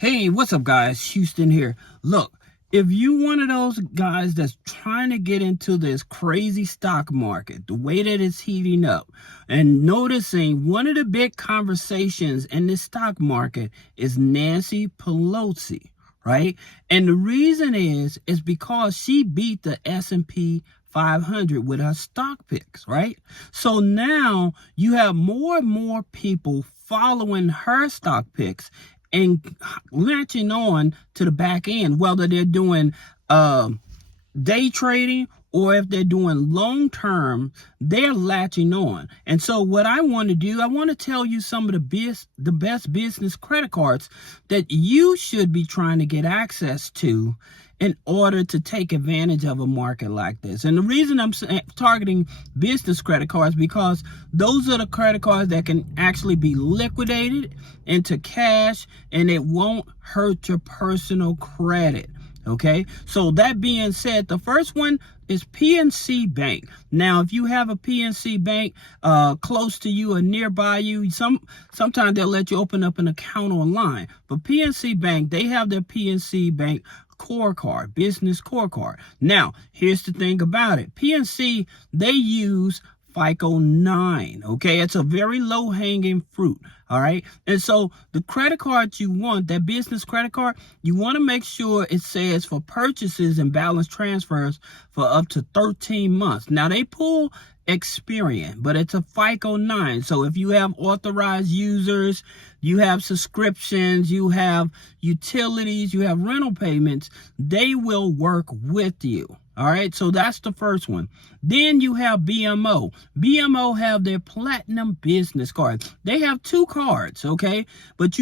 Hey, what's up, guys? Houston here. Look, if you one of those guys that's trying to get into this crazy stock market, the way that it's heating up, and noticing one of the big conversations in the stock market is Nancy Pelosi, right? And the reason is because she beat the S&P 500 with her stock picks, right? So now you have more and more people following her stock picks and latching on to the back end, whether they're doing day trading or if they're doing long term, they're latching on. And so what I want to do, I want to tell you some of the best business credit cards that you should be trying to get access to in order to take advantage of a market like this. And the reason I'm targeting business credit cards because those are the credit cards that can actually be liquidated into cash and it won't hurt your personal credit. Okay, so that being said, the first one is PNC Bank. Now, if you have a PNC Bank close to you or nearby you, sometimes they'll let you open up an account online. But PNC Bank, they have their PNC Bank core card, business core card. Now, here's the thing about it. PNC, they use FICO 9, okay? It's a very low-hanging fruit, all right? And so the credit card you want, that business credit card, you want to make sure it says for purchases and balance transfers for up to 13 months. Now, they pull Experian, but it's a FICO 9. So if you have authorized users, you have subscriptions, you have utilities, you have rental payments, they will work with you. All right, so that's the first one. Then you have BMO. BMO have their platinum business card. They have two cards, okay? But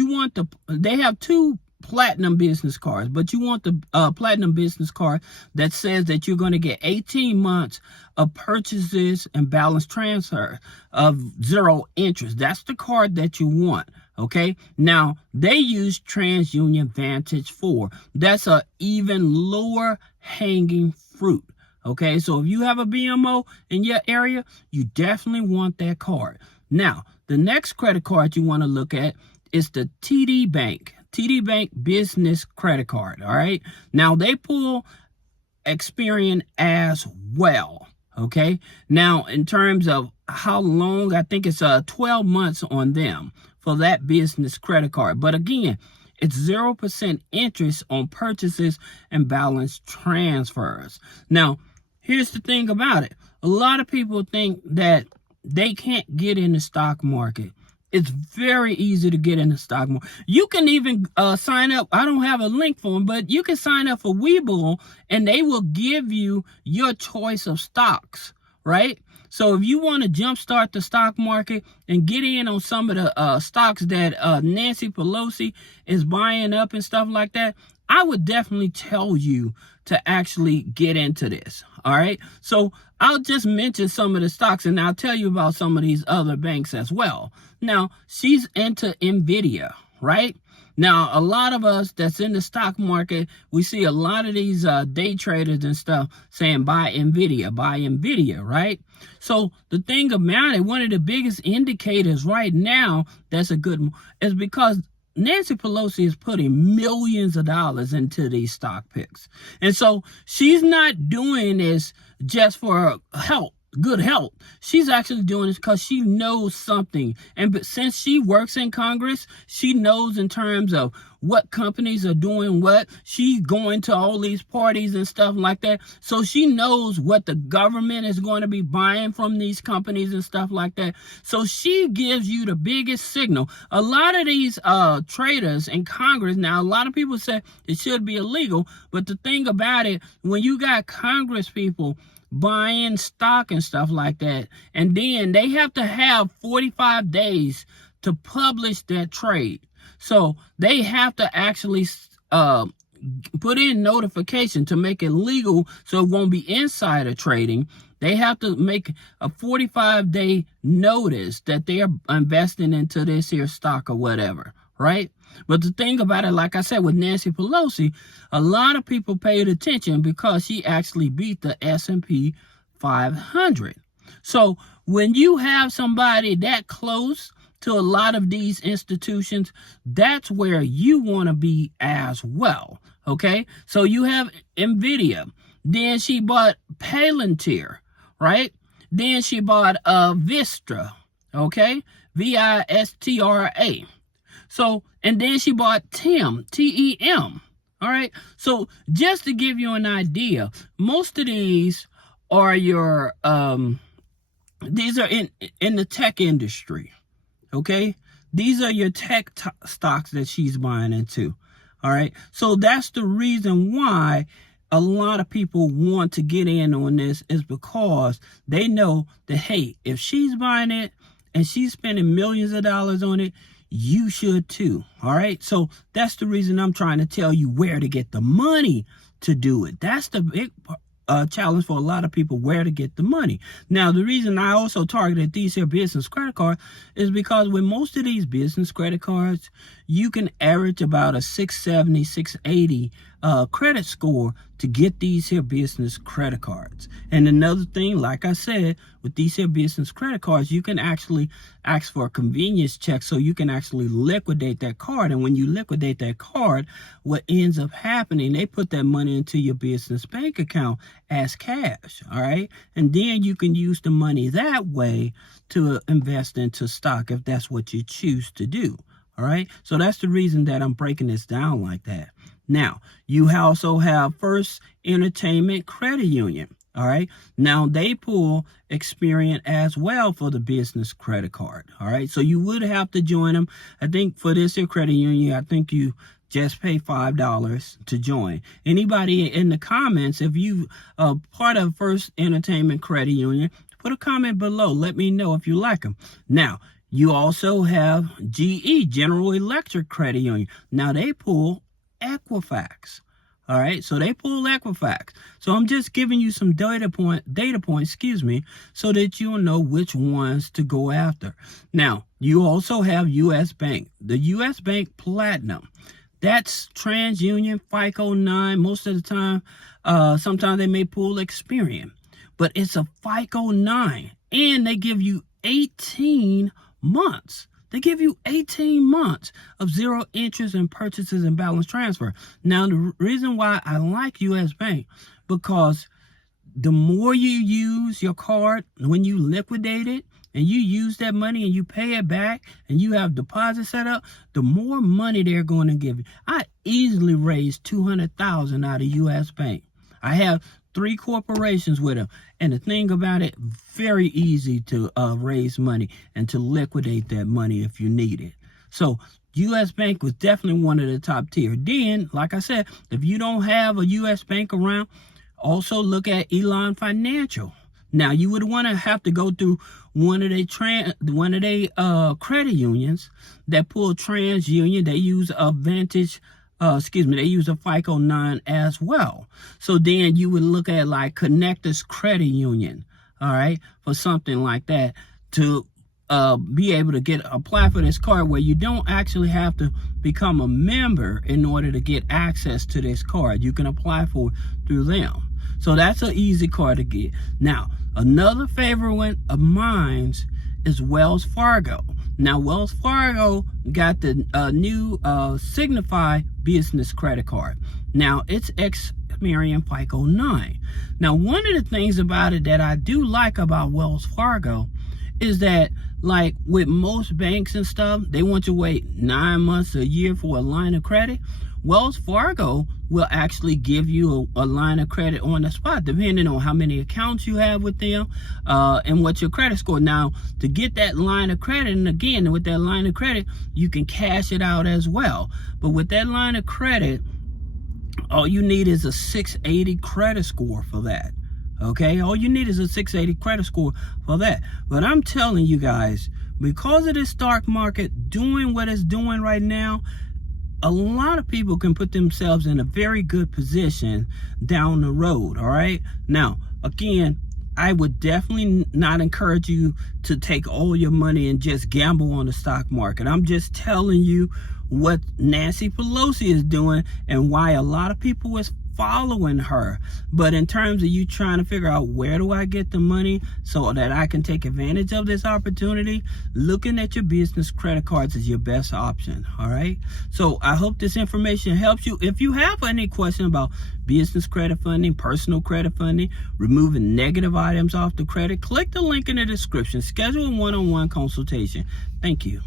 they have two platinum business cards, but you want the platinum business card that says that you're going to get 18 months of purchases and balance transfer of 0 interest. That's the card that you want. Okay, now they use TransUnion Vantage 4. That's a even lower hanging fruit. Okay, so if you have a BMO in your area, you definitely want that card. Now, the next credit card you want to look at is the TD Bank business credit card. All right, now they pull Experian as well. Okay, now in terms of how long, I think it's 12 months on them for that business credit card. But again, it's 0% interest on purchases and balance transfers. Now, here's the thing about it. A lot of people think that they can't get in the stock market. It's very easy to get in the stock market. You can even sign up. I don't have a link for them, but you can sign up for Webull, and they will give you your choice of stocks, right? So if you want to jumpstart the stock market and get in on some of the stocks that Nancy Pelosi is buying up and stuff like that, I would definitely tell you to actually get into this. All right. So I'll just mention some of the stocks and I'll tell you about some of these other banks as well. Now, she's into NVIDIA, right? Now, a lot of us that's in the stock market, we see a lot of these day traders and stuff saying buy NVIDIA, right? So the thing about it, one of the biggest indicators right now that's a good is because Nancy Pelosi is putting millions of dollars into these stock picks. And so she's not doing this just for good health. She's actually doing this because she knows something. And since she works in Congress, she knows in terms of what companies are doing what. She's going to all these parties and stuff like that. So she knows what the government is going to be buying from these companies and stuff like that. So she gives you the biggest signal. A lot of these traders in Congress, now a lot of people say it should be illegal, but the thing about it, when you got Congress people buying stock and stuff like that, and then they have to have 45 days to publish their trade. So they have to actually put in notification to make it legal so it won't be insider trading. They have to make a 45-day notice that they're investing into this here stock or whatever, right? But the thing about it, like I said, with Nancy Pelosi, a lot of people paid attention because she actually beat the S&P 500. So when you have somebody that close to a lot of these institutions, that's where you want to be as well. Okay, so you have Nvidia, then she bought Palantir, right? Then she bought Vistra, okay, Vistra. So, and then she bought TEM. All right, so just to give you an idea, most of these are your these are in the tech industry. Okay, these are your tech stocks that she's buying into. All right, so that's the reason why a lot of people want to get in on this, is because they know that, hey, if she's buying it and she's spending millions of dollars on it, you should too. All right, so that's the reason I'm trying to tell you where to get the money to do it. That's the big challenge for a lot of people, where to get the money. Now, the reason I also targeted these here business credit cards is because with most of these business credit cards, you can average about a 670, 680 credit score to get these here business credit cards. And another thing, like I said, with these here business credit cards, you can actually ask for a convenience check, so you can actually liquidate that card. And when you liquidate that card, what ends up happening, they put that money into your business bank account as cash. All right, and then you can use the money that way to invest into stock if that's what you choose to do. All right, so that's the reason that I'm breaking this down like that. Now, you also have First Entertainment Credit Union. All right, now they pull Experian as well for the business credit card. All right, so you would have to join them. I think for this here credit union, I think you just pay $5 to join. Anybody in the comments, if you are part of First Entertainment Credit Union, put a comment below. Let me know if you like them. Now, you also have GE, General Electric Credit Union. Now, they pull Equifax. All right, so they pull Equifax. So I'm just giving you some data points, so that you'll know which ones to go after. Now, you also have U.S. Bank, the U.S. Bank Platinum. That's TransUnion, FICO 9. Most of the time, sometimes they may pull Experian, but it's a FICO 9, and they give you 18 months. They give you 18 months of zero interest in purchases and balance transfer. Now, the reason why I like U.S. Bank, because the more you use your card, when you liquidate it and you use that money and you pay it back and you have deposits set up, the more money they're going to give you. I easily raised $200,000 out of U.S. Bank. I have 3 corporations with them, and the thing about it, very easy to raise money and to liquidate that money if you need it. So U.S. Bank was definitely one of the top tier. Then, like I said, if you don't have a U.S. Bank around, also look at Elon Financial. Now, you would want to have to go through one of their credit unions that pull TransUnion. They use they use a FICO 9 as well. So then you would look at like Connectus Credit Union, all right, for something like that, to be able to apply for this card, where you don't actually have to become a member in order to get access to this card. You can apply for it through them. So that's an easy card to get. Now, another favorite one of mine is Wells Fargo. Now, Wells Fargo got the new Signify business credit card. Now, it's Experian FICO 9. Now, one of the things about it that I do like about Wells Fargo is that, like with most banks and stuff, they want you to wait 9 months, a year for a line of credit. Wells Fargo will actually give you a line of credit on the spot, depending on how many accounts you have with them and what your credit score. Now, to get that line of credit, and again, with that line of credit, you can cash it out as well. But with that line of credit, all you need is a 680 credit score for that. Okay, all you need is a 680 credit score for that. But I'm telling you guys, because of this stock market doing what it's doing right now, a lot of people can put themselves in a very good position down the road. All right, now again, I would definitely not encourage you to take all your money and just gamble on the stock market. I'm just telling you what Nancy Pelosi is doing and why a lot of people is following her. But in terms of you trying to figure out where do I get the money so that I can take advantage of this opportunity, looking at your business credit cards is your best option. All right, so I hope this information helps you. If you have any question about business credit funding, personal credit funding, removing negative items off the credit, click the link in the description. Schedule a one-on-one consultation. Thank you.